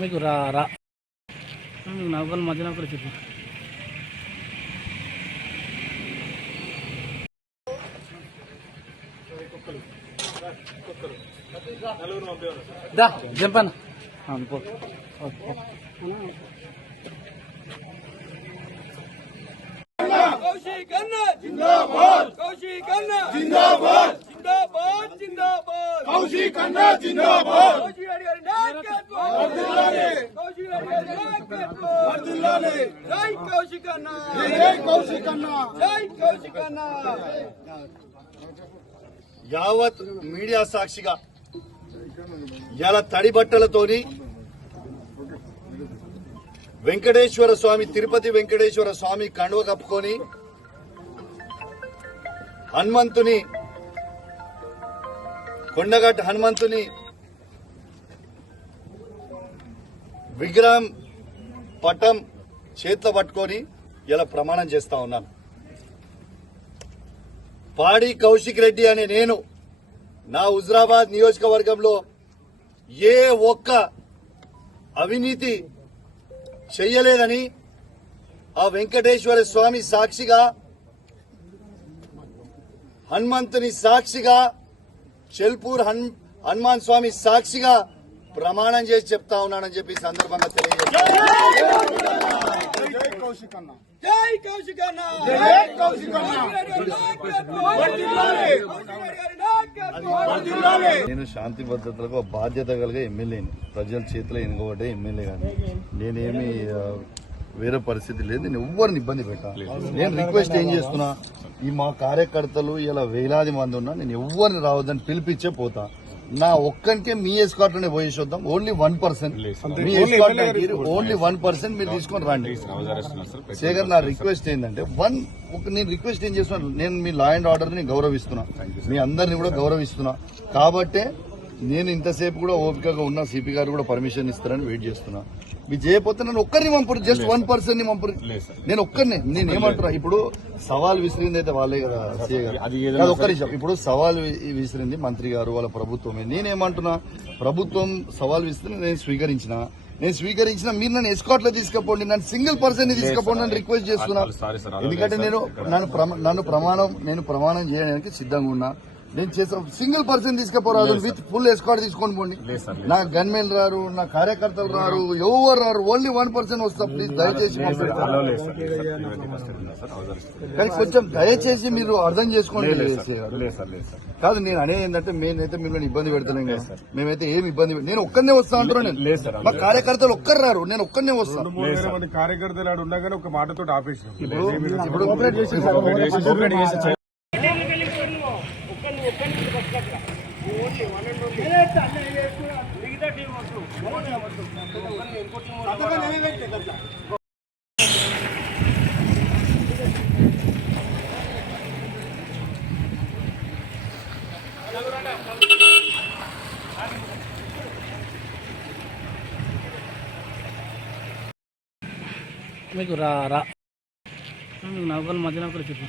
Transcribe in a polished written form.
మీకు రా రా మీకు నౌకలు మధ్యలో ఒకరు చెప్పు. జంపన్న కౌశిక్ అన్న జిందాబాద్, కౌశిక్ అన్న జిందాబాద్, జిందాబాద్ జిందాబాద్, కౌశిక్ అన్న జిందాబాద్, కౌశిక్ గారి నాయకత్వం వర్ధిల్లాలి, కౌశిక్ గారి నాయకత్వం వర్ధిల్లాలి, జై కౌశిక్ అన్న, జై కౌశిక్ అన్న, జై కౌశిక్ అన్న. యావత్ మీడియా సాక్షిగా ఇలా తడి బట్టలతోని వెంకటేశ్వర స్వామి, తిరుపతి వెంకటేశ్వర స్వామి కండువ కప్పుకొని హనుమంతుని, కొండగట్టు హనుమంతుని విగ్రహం పటం చేతిలో పట్టుకొని ఇలా ప్రమాణం చేస్తా ఉన్నాను. పాడి కౌశిక్ రెడ్డి అనే నేను నా హుజరాబాద్ నియోజకవర్గంలో ఏ ఒక్క అవినీతి చెయ్యలేదని ఆ వెంకటేశ్వర స్వామి సాక్షిగా, హనుమంతుని సాక్షిగా, చెల్పూర్ హనుమాన్ స్వామి సాక్షిగా ప్రమాణం చేసి చెప్తా ఉన్నానని చెప్పి సందర్భంగా తెలియజేస్తాను. జై కౌశిక్ అన్న, జై కౌశిక్ అన్న, నేను శాంతి భద్రతలకు బాధ్యత కలిగే ఎమ్మెల్యేని, ప్రజల చేతిలో ఎన్నుకోబడ్డే ఎమ్మెల్యే కానీ నేనేమి వేరే పరిస్థితి లేదు. నేను ఎవ్వరిని ఇబ్బంది పెట్టాను. నేను రిక్వెస్ట్ ఏం చేస్తున్నా, ఈ మా కార్యకర్తలు ఇలా వేలాది మంది ఉన్నా నేను ఎవ్వరిని రావద్దని పిలిపించే పోతా. నా ఒక్కనికే మీ ఎస్కార్ట్ లోనే పోయేసి వద్దాం. ఓన్లీ 1% మీ ఎస్కార్ట్ ఓన్లీ 1% మీరు తీసుకొని రండి. శేఖర్, నా రిక్వెస్ట్ ఏంటంటే నేను రిక్వెస్ట్ ఏం చేస్తున్నా, నేను మీ లా అండ్ ఆర్డర్ ని గౌరవిస్తున్నా, మీ అందరిని కూడా గౌరవిస్తున్నా. కాబట్టే నేను ఇంతసేపు కూడా ఓపికగా ఉన్నా. సిపి గారు కూడా పర్మిషన్ ఇస్తారని వెయిట్ చేస్తున్నా. మీరు చేయకపోతే నన్ను ఒక్కరిని పంపరు, జస్ట్ 1% ని పంపరు. నేను ఒక్కరిని, నేను ఏమంటున్నా, ఇప్పుడు సవాల్ విసిరింది అయితే వాళ్ళే కదా సీఏ గారు. ఒక్క నిమిషం, ఇప్పుడు సవాల్ విసిరింది మంత్రి గారు, వాళ్ళ ప్రభుత్వమే. నేనేమంటున్నా, ప్రభుత్వం సవాల్ విసిరి నేను స్వీకరించిన మీరు నన్ను ఎస్కాట్ లో తీసుకుపోండి, నన్ను సింగిల్ పర్సన్ ని తీసుకుపోండి అని రిక్వెస్ట్ చేస్తున్నా. ఎందుకంటే నేను ప్రమాణం చేయడానికి సిద్ధంగా ఉన్నా. నేను చేసే సింగిల్ పర్సన్ తీసుకుపోరాదు, విత్ ఫుల్ ఎస్కాట్ తీసుకొని పోండి. నా గన్మెన్ రారు, నా కార్యకర్తలు రారు, ఎవరు రారు, ఓన్లీ 1% వస్తా. ప్లీజ్ దయచేసి కానీ కొంచెం దయచేసి మీరు అర్థం చేసుకోండి. కాదు, నేను అనేది ఏంటంటే మేమైతే మిమ్మల్ని ఇబ్బంది పెడతలేం కదా, మేమైతే ఏమి ఇబ్బంది, నేను ఒక్కనే వస్తా అంటున్నా. నేను మా కార్యకర్తలు ఒక్కరు రారు, నేను ఒక్కనే వస్తాను. కార్యకర్తలు ఉండగానే ఒక మాటతో ఆపేసి మీకు రా రా మీకు నౌకలు మధ్యలో ఒకరు చెప్పు.